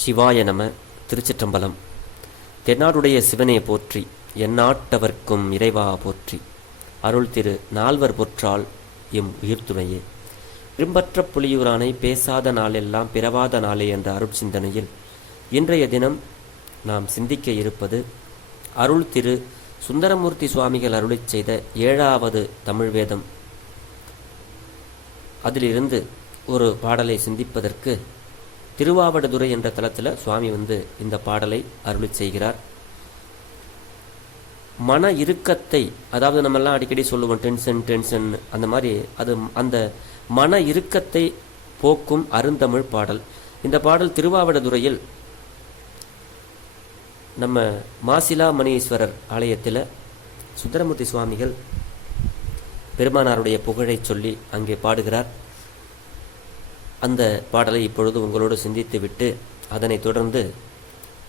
சிவாய நம. திருச்சிற்றம்பலம். தென்னாடுடைய சிவனே போற்றி, எந்நாட்டவர்க்கும் இறைவா போற்றி. அருள் திரு நால்வர் பொற்றால் எம் உயிர்த்துணையே. பிம்பற்ற புலியூரானை பேசாத நாளெல்லாம் பிறவாத நாளே என்ற அருட்சிந்தனையில் இன்றைய தினம் நாம் சிந்திக்க இருப்பது அருள் திரு சுந்தரமூர்த்தி சுவாமிகள் அருளிச் செய்த 7வது தமிழ் வேதம். அதிலிருந்து ஒரு பாடலை சிந்திப்பதற்கு திருவாவடுதுறை என்ற தலத்தில் சுவாமி இந்த பாடலை அருளிச் செய்கிறார். மன இறுக்கத்தை, அதாவது நம்மெல்லாம் அடிக்கடி சொல்லுவோம் டென்ஷன் அந்த மாதிரி, அது அந்த மன இறுக்கத்தை போக்கும் அருந்தமிழ் பாடல். இந்த பாடல் திருவாவடுதுறையில் நம்ம மாசிலா மணீஸ்வரர் ஆலயத்தில் சுந்தரமூர்த்தி சுவாமிகள் பெருமானாருடைய புகழை சொல்லி அங்கே பாடுகிறார். அந்த பாடலை இப்பொழுது உங்களோடு சிந்தித்துவிட்டு அதனைத் தொடர்ந்து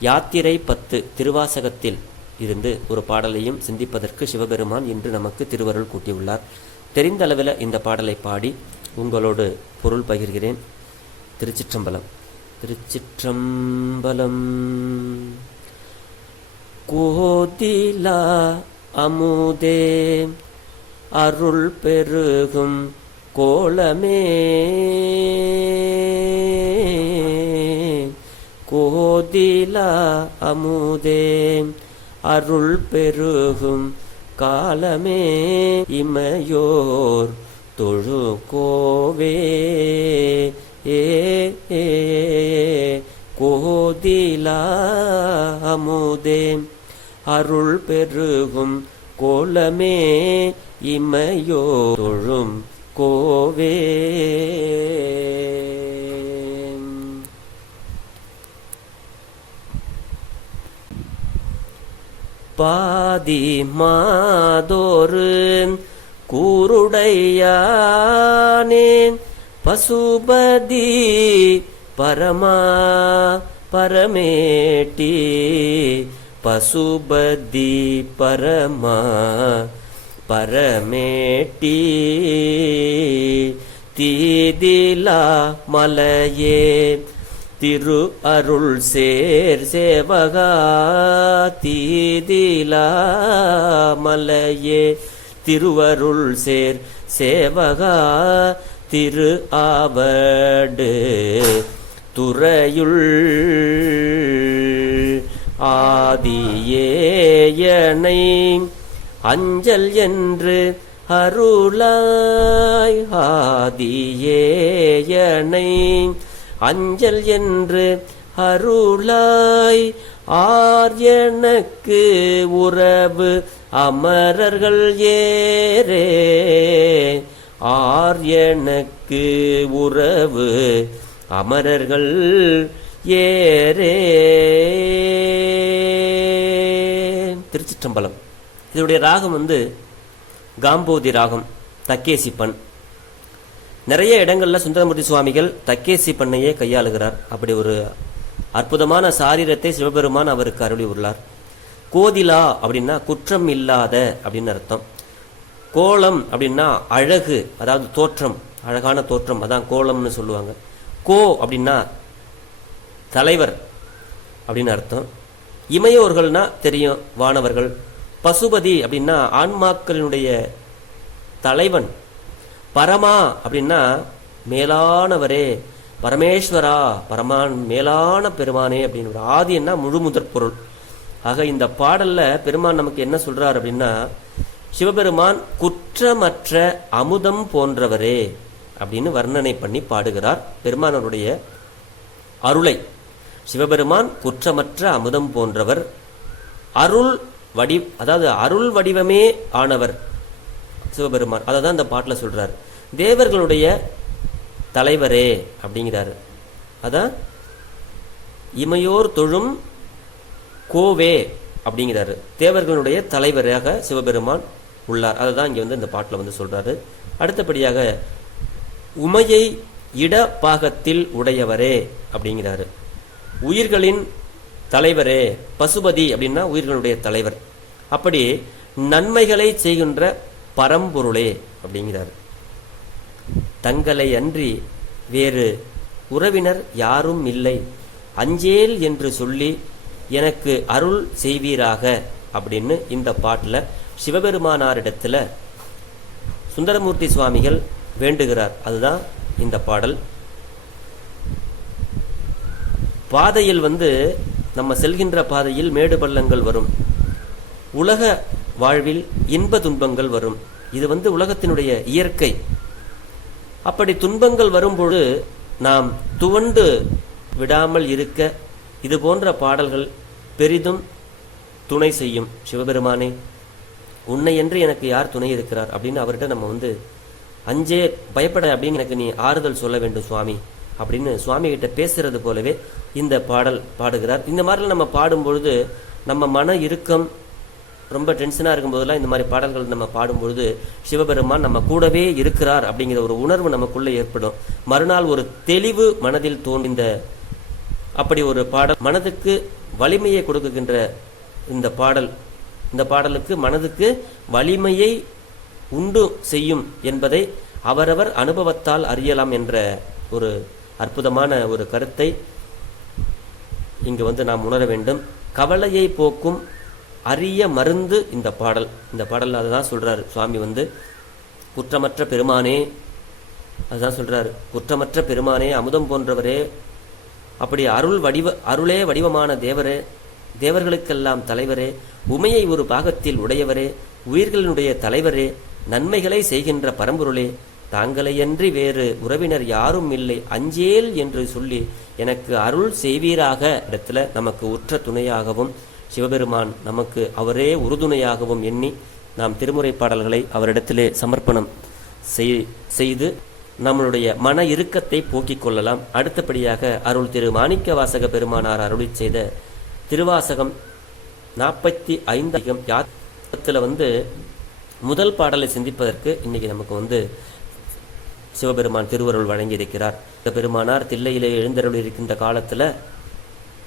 யாத்திரை 10 திருவாசகத்தில் இருந்து ஒரு பாடலையும் சிந்திப்பதற்கு சிவபெருமான் இன்று நமக்கு திருவருள் கூட்டியுள்ளார். தெரிந்த அளவில் இந்த பாடலை பாடி உங்களோடு பொருள் பகிர்கிறேன். திருச்சிற்றம்பலம். திருச்சிற்றம்பலம். கோதிலா அமுதே அருள் பெருகும் கோலமே, கோதிலா அமுதே அருள் பெருகும் காலமே, இமையோர் தொழு கோவே கோதிலா அமுதே அருள் பெருகும் கோலமே, இமையோர் தொழும் கோவே. பாதி மாதோரு கூருடையானேன் பசுபதி பரமா பரமேட்டி, பசுபதி பரமா பரமேட்டி, தீதிலா மலையே திரு அருள் சேர் சேவகா, தீதிலா மலையே திருவருள் சேர் சேவகா, திரு ஆவடு துறையுள் ஆதியேயனை அஞ்சல் என்று அருளாய், ஆதியேயனை அஞ்சல் என்று அருளாய், ஆர் எனக்கு உறவு அமரர்கள் ஏரே, ஆர் எனக்கு உறவு அமரர்கள் ஏரே. திருச்சிற்றம்பலம். இதனுடைய ராகம் காம்போதி ராகம், தக்கேசி பண். நிறைய இடங்கள்ல சுந்தரமூர்த்தி சுவாமிகள் தக்கேசி பண்ணையே கையாளுகிறார். அப்படி ஒரு அற்புதமான சாரீரத்தை சிவபெருமான் அவருக்கு அருளி உள்ளார். கோதிலா அப்படின்னா குற்றம் இல்லாத அப்படின்னு அர்த்தம். கோலம் அப்படின்னா அழகு, அதாவது தோற்றம், அழகான தோற்றம், அதான் கோலம்னு சொல்லுவாங்க. கோ அப்படின்னா தலைவர் அப்படின்னு அர்த்தம். இமையோர்கள்னா தெரியும், வானவர்கள். பசுபதி அப்படின்னா ஆன்மாக்களினுடைய தலைவன். பரமா அப்படின்னா மேலானவரே, பரமேஸ்வரா, பரமான் மேலான பெருமானே அப்படின்னு. ஆதின்னா முழு முதற் பொருள். ஆக இந்த பாடல்ல பெருமான் நமக்கு என்ன சொல்றார் அப்படின்னா, சிவபெருமான் குற்றமற்ற அமுதம் போன்றவரே அப்படின்னு வர்ணனை பண்ணி பாடுகிறார். பெருமானருடைய அருளை, சிவபெருமான் குற்றமற்ற அமுதம் போன்றவர், அருள் அதாவது அருள் வடிவமே ஆனவர் சிவபெருமான். அதை தான் இந்த பாட்டில் சொல்றார். தேவர்களுடைய தலைவரே அப்படிங்கிறாரு. அதான் இமையோர் தொழும் கோவே அப்படிங்கிறாரு. தேவர்களுடைய தலைவராக சிவபெருமான் உள்ளார். அதை தான் இங்கே இந்த பாட்டில் சொல்றாரு. அடுத்தபடியாக உமையை இடப்பாகத்தில் உடையவரே அப்படிங்கிறாரு. உயிர்களின் தலைவரே, பசுபதி அப்படின்னா உயிர்களுடைய தலைவர். அப்படி நன்மைகளை செய்கின்ற பரம்பொருளே அப்படிங்கிறார். தங்களை அன்றி வேறு உறவினர் யாரும் இல்லை, அஞ்சேல் என்று சொல்லி எனக்கு அருள் செய்வீராக அப்படின்னு இந்த பாட்டில் சிவபெருமானாரிடத்தில் சுந்தரமூர்த்தி சுவாமிகள் வேண்டுகிறார். அதுதான் இந்த பாடல். பாதையில் நம்ம செல்கின்ற பாதையில் மேடு பள்ளங்கள் வரும், உலக வாழ்வில் இன்ப துன்பங்கள் வரும். இது உலகத்தினுடைய இயற்கை. அப்படி துன்பங்கள் வரும்பொழுது நாம் துவண்டு விடாமல் இருக்க இது போன்ற பாடல்கள் பெரிதும் துணை செய்யும். சிவபெருமானே, உன்னை என்று எனக்கு யார் துணை இருக்கிறார் அப்படின்னு அவர்கிட்ட நம்ம அஞ்சே பயப்பட அப்படின்னு எனக்கு நீ ஆறுதல் சொல்ல வேண்டும் சுவாமி அப்படின்னு சுவாமி கிட்ட பேசுறது போலவே இந்த பாடல் பாடுகிறார். இந்த மாதிரிலாம் நம்ம பாடும்பொழுது நம்ம மன இறுக்கம் ரொம்ப டென்ஷனாக இருக்கும்போதெல்லாம் இந்த மாதிரி பாடல்கள் நம்ம பாடும்பொழுது சிவபெருமான் நம்ம கூடவே இருக்கிறார் அப்படிங்கிற ஒரு உணர்வு நமக்குள்ளே ஏற்படும். மறுநாள் ஒரு தெளிவு மனதில் தோன்ற அப்படி ஒரு பாடல் மனதுக்கு வலிமையை கொடுக்குகின்ற இந்த பாடலுக்கு மனதுக்கு வலிமையை உண்டு செய்யும் என்பதை அவரவர் அனுபவத்தால் அறியலாம் என்ற ஒரு அற்புதமான ஒரு கருத்தை இங்கு நாம் உணர வேண்டும். கவலையை போக்கும் அரிய மருந்து இந்த பாடல் அதுதான் சொல்றாரு சுவாமி. குற்றமற்ற பெருமானே, அதுதான் சொல்றாரு, குற்றமற்ற பெருமானே, அமுதம் போன்றவரே, அப்படி அருளே வடிவமான தேவரே, தேவர்களுக்கெல்லாம் தலைவரே, உமையை ஒரு பாகத்தில் உடையவரே, உயிர்களினுடைய தலைவரே, நன்மைகளை செய்கின்ற பரம்பொருளே, தாங்களையன்றி வேறு உறவினர் யாரும் இல்லை, அஞ்சேல் என்று சொல்லி எனக்கு அருள் செய்வீராக இடத்துல நமக்கு உற்ற துணையாகவும் சிவபெருமான் நமக்கு அவரே உறுதுணையாகவும் எண்ணி நாம் திருமுறை பாடல்களை அவரிடத்திலே சமர்ப்பணம் செய்து நம்மளுடைய மன இறுக்கத்தை போக்கிக் கொள்ளலாம். அடுத்தபடியாக அருள் திரு மாணிக்க வாசக பெருமானார் அருளி செய்த திருவாசகம் 45 யாத்திரத்தில் முதல் பாடலை சிந்திப்பதற்கு இன்னைக்கு நமக்கு சிவபெருமான் திருவருள் வழங்கியிருக்கிறார். பெருமானார் தில்லையிலே எழுந்தருள் இருக்கின்ற காலத்தில்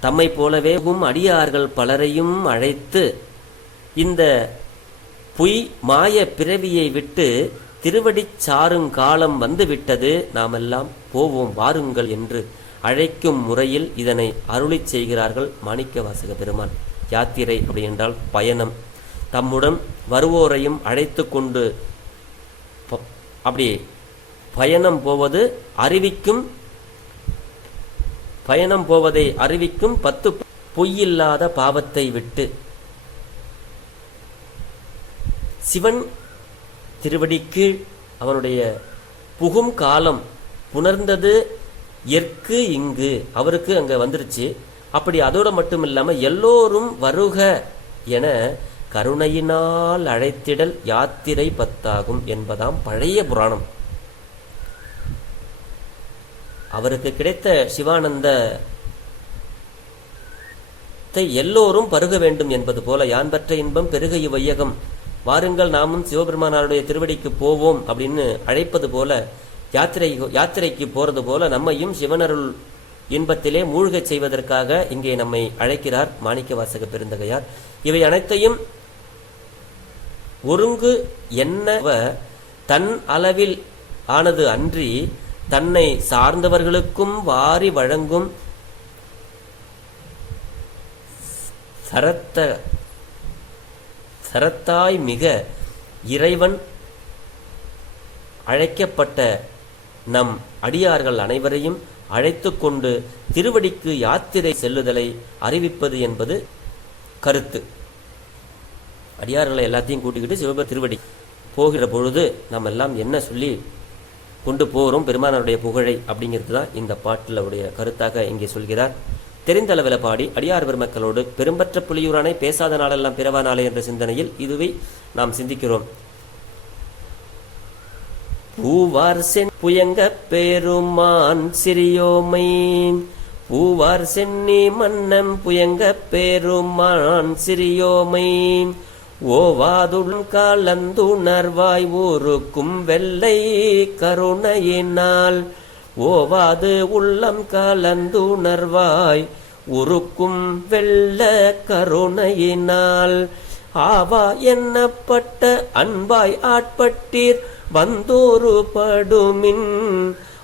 தம்மை போலவே அடியார்கள் பலரையும் அழைத்து இந்த பொய் மாய பிறவியை விட்டு திருவடி சாருங்காலம் வந்துவிட்டது, நாமெல்லாம் போவோம் வாருங்கள் என்று அழைக்கும் முறையில் இதனை அருளி செய்கிறார்கள் மாணிக்க வாசக பெருமான். யாத்திரை அப்படி என்றால் பயணம். தம்முடன் வருவோரையும் அழைத்து கொண்டு அப்படி பயணம் போவதை அறிவிக்கும் 10 பொய்யில்லாத பாவத்தை விட்டு சிவன் திருவடி கீழ் அவனுடைய புகும் காலம் புணர்ந்தது எற்கு இங்கு அவருக்கு அங்க வந்துருச்சு. அப்படி அதோட மட்டும் இல்லாம எல்லோரும் வருக என கருணையினால் அழைத்திடல் யாத்திரை 10 என்பதாம் பழைய புராணம். அவருக்கு கிடைத்த சிவானந்தத்தை எல்லோரும் பருக வேண்டும் என்பது போல யான் பெற்ற இன்பம் பெருக இவ்வையகம், வாருங்கள் நாமும் சிவபெருமானாருடைய திருவடிக்கு போவோம் அப்படின்னு அழைப்பது போல யாத்திரைக்கு போறது போல நம்மையும் சிவனருள் இன்பத்திலே மூழ்கச் செய்வதற்காக இங்கே நம்மை அழைக்கிறார் மாணிக்க வாசக பெருந்தகையார். இவை அனைத்தையும் ஒருங்கு என்னவ தன் அளவில் ஆனது அன்றி தன்னை சார்ந்தவர்களுக்கும் வாரி வழங்கும் சரத்தாய் மிக இறைவன் அழைக்கப்பட்ட நம் அடியார்கள் அனைவரையும் அழைத்து கொண்டு திருவடிக்கு யாத்திரை செல்லுதலை அறிவிப்பது என்பது கருத்து. அடியார்களை எல்லாத்தையும் கூட்டிக்கிட்டு சிவபெருமான் திருவடி போகிற பொழுது நாம் எல்லாம் என்ன சொல்லி கொண்டு போகிறோம் பெருமானாருடைய புகழை அப்படிங்கிறது தான் இந்த பாட்டில் உடைய கருத்தாக இங்கே சொல்கிறார். தெரிந்த அளவில் பாடி அடியார் பெருமக்களோடு பெரும்பற்ற புலியூரானை பேசாத நாளெல்லாம் பிறவா நாளே என்ற சிந்தனையில் இதுவே நாம் சிந்திக்கிறோம். பூவார் புயங்க பெருமான் சிறியோமை, பூவார் சென்னி மன்னம் புயங்க பெருமான் சிறியோமை, ஓவாதுடன் காலந்துணர்வாய் ஊருக்கும் வெள்ளை கருணையினால், ஓவாது உள்ளம் காலந்துணர்வாய் உருக்கும் வெள்ள கருணையினால், ஆவா என்னப்பட்ட அன்பாய் ஆட்பட்டீர் வந்தோரு படுமின்,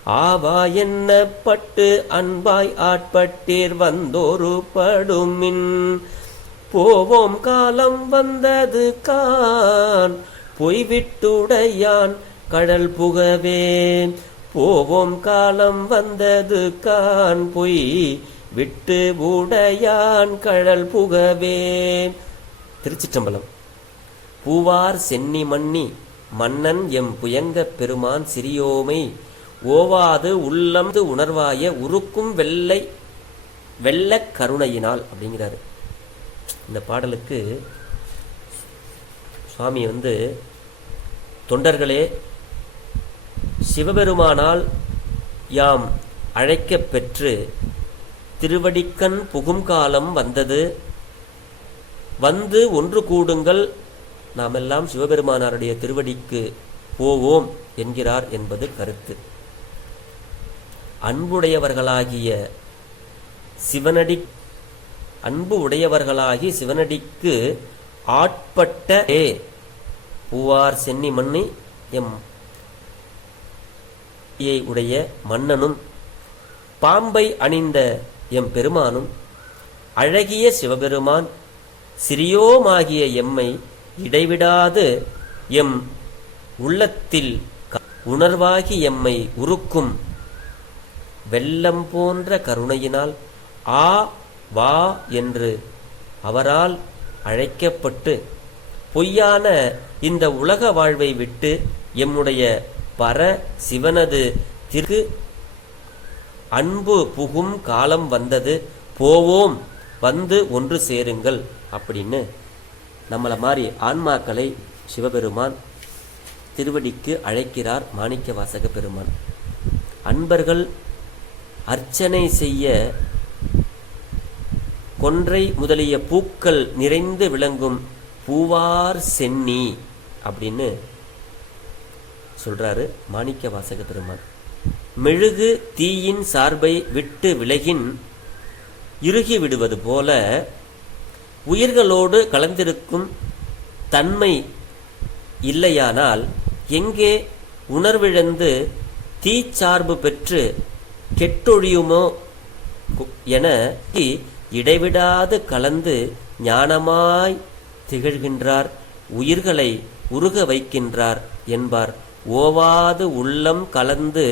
ஆவா என்னப்பட்டு அன்பாய் ஆட்பட்டீர் வந்தோரு படுமின் போவோம் காலம் வந்தது கான் பொய்விட்டுடையான் கடல் புகவேன் போவோம் காலம் வந்தது கான் பொய் விட்டு உடையான் கடல் புகவேன். திருச்சிற்றம்பலம். பூவார் சென்னி மன்னி மன்னன் எம் புயங்கப் பெருமான் சிறியோமை ஓவாது உள்ளம் உணர்வாய உருக்கும் வெள்ள கருணையினால் அப்படிங்கிறாரு. இந்த பாடலுக்கு சுவாமி தொண்டர்களே, சிவபெருமானால் யாம் அழைக்கப் பெற்று திருவடிக்கண் புகும் காலம் வந்தது, வந்து ஒன்று கூடுங்கள், நாமெல்லாம் சிவபெருமானாருடைய திருவடிக்கு போவோம் என்கிறார் என்பது கருத்து. அன்பு உடையவர்களாகி சிவனடிக்கு ஆட்பட்ட பூவார் சென்னி மன்னி எம் உடைய மன்னனும் பாம்பை அணிந்த எம் பெருமானும் அழகிய சிவபெருமான் சிறியோமாகிய எம்மை இடைவிடாது எம் உள்ளத்தில் உணர்வாகி எம்மை உருக்கும் வெள்ளம் போன்ற கருணையினால் ஆ வா என்று அவரால் அழைக்கப்பட்டு பொய்யான இந்த உலக வாழ்வை விட்டு எம்முடைய பர சிவனது திரு அன்பு புகும் காலம் வந்தது, போவோம், வந்து ஒன்று சேருங்கள் அப்படின்னு நம்மளை மாதிரி ஆன்மாக்களை சிவபெருமான் திருவடிக்கு அழைக்கிறார். மாணிக்க வாசக பெருமான் அன்பர்கள் அர்ச்சனை செய்ய கொன்றை முதலிய பூக்கள் நிறைந்து விளங்கும் பூவார் சென்னி அப்படின்னு சொல்றாரு மாணிக்க வாசக பெருமான். மெழுகு தீயின் சார்பை விட்டு விலகின் இறுகி விடுவது போல உயிர்களோடு கலந்திருக்கும் தன்மை இல்லையானால் எங்கே உணர்விழந்து தீச்சார்பு பெற்று கெட்டொழியுமோ என இடைவிடாது கலந்து ஞானமாய் திகழ்கின்றார், உயிர்களை உருக வைக்கின்றார் என்பார். ஓவாது உள்ளம் கலந்து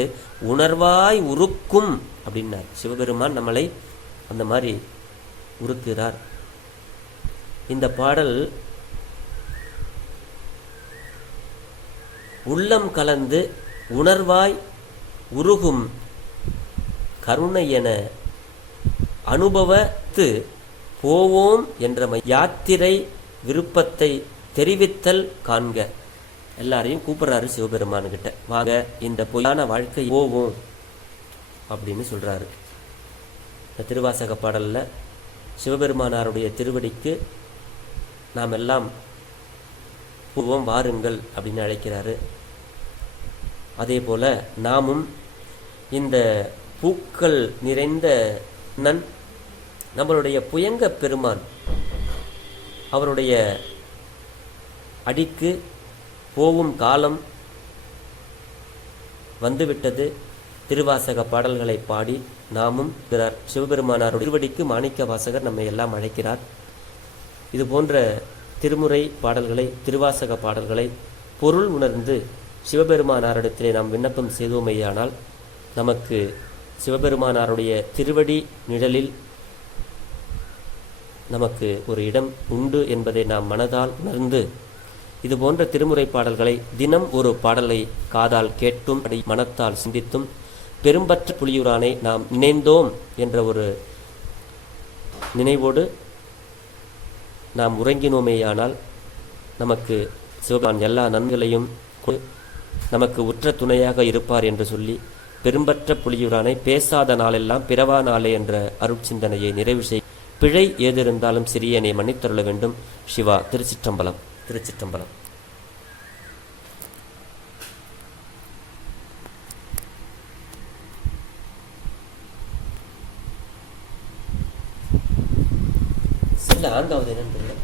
உணர்வாய் உருக்கும் அப்படின்னார். சிவபெருமான் நம்மளை அந்த மாதிரி உருக்குகிறார். இந்த பாடல் உள்ளம் கலந்து உணர்வாய் உருகும் கருணை என அனுபவத்து போவோம் என்ற யாத்திரை விருப்பத்தை தெரிவித்தல் காண்க. எல்லாரையும் கூப்பிடுறாரு சிவபெருமானுகிட்ட, வாங்க இந்த பொய்யான வாழ்க்கை போவோம் அப்படின்னு சொல்றாரு. இந்த திருவாசக பாடல்ல சிவபெருமானாருடைய திருவடிக்கு நாம் எல்லாம் போவோம், வாருங்கள் அப்படின்னு அழைக்கிறாரு. அதே போல நாமும் இந்த பூக்கள் நிறைந்த நம்மளுடைய புயங்க பெருமான் அவருடைய அடிக்கு போகும் காலம் வந்துவிட்டது. திருவாசக பாடல்களை பாடி நாமும் சிவபெருமானாருடைய திருவடிக்கு மாணிக்க வாசகர் நம்மை எல்லாம் அழைக்கிறார். இது போன்ற திருமுறை பாடல்களை, திருவாசக பாடல்களை பொருள் உணர்ந்து சிவபெருமானாரிடத்திலே நாம் விண்ணப்பம் செய்தோமேயானால் நமக்கு சிவபெருமானாருடைய திருவடி நிழலில் நமக்கு ஒரு இடம் உண்டு என்பதை நாம் மனதால் உணர்ந்து இது போன்ற திருமுறை பாடல்களை தினம் ஒரு பாடலை காதால் கேட்டும் மனத்தால் சிந்தித்தும் பெரும்பற்ற புலியூரானை நாம் நினைந்தோம் என்ற ஒரு நினைவோடு நாம் உறங்கினோமேயானால் நமக்கு சிவபெருமான் எல்லா நன்மைகளையும் நமக்கு உற்ற துணையாக இருப்பார் என்று சொல்லி பெரும்பற்ற புலியூரானை பேசாத நாளெல்லாம் பிறவா நாளே என்ற அருட்சிந்தனையை நிறைவு செய். பிழை ஏதிருந்தாலும் சிறியனை மன்னித்தருள வேண்டும். சிவா. திருச்சிற்றம்பலம். திருச்சிற்றம்பலம். ஆங்காவது என்னன்னு தெரியல.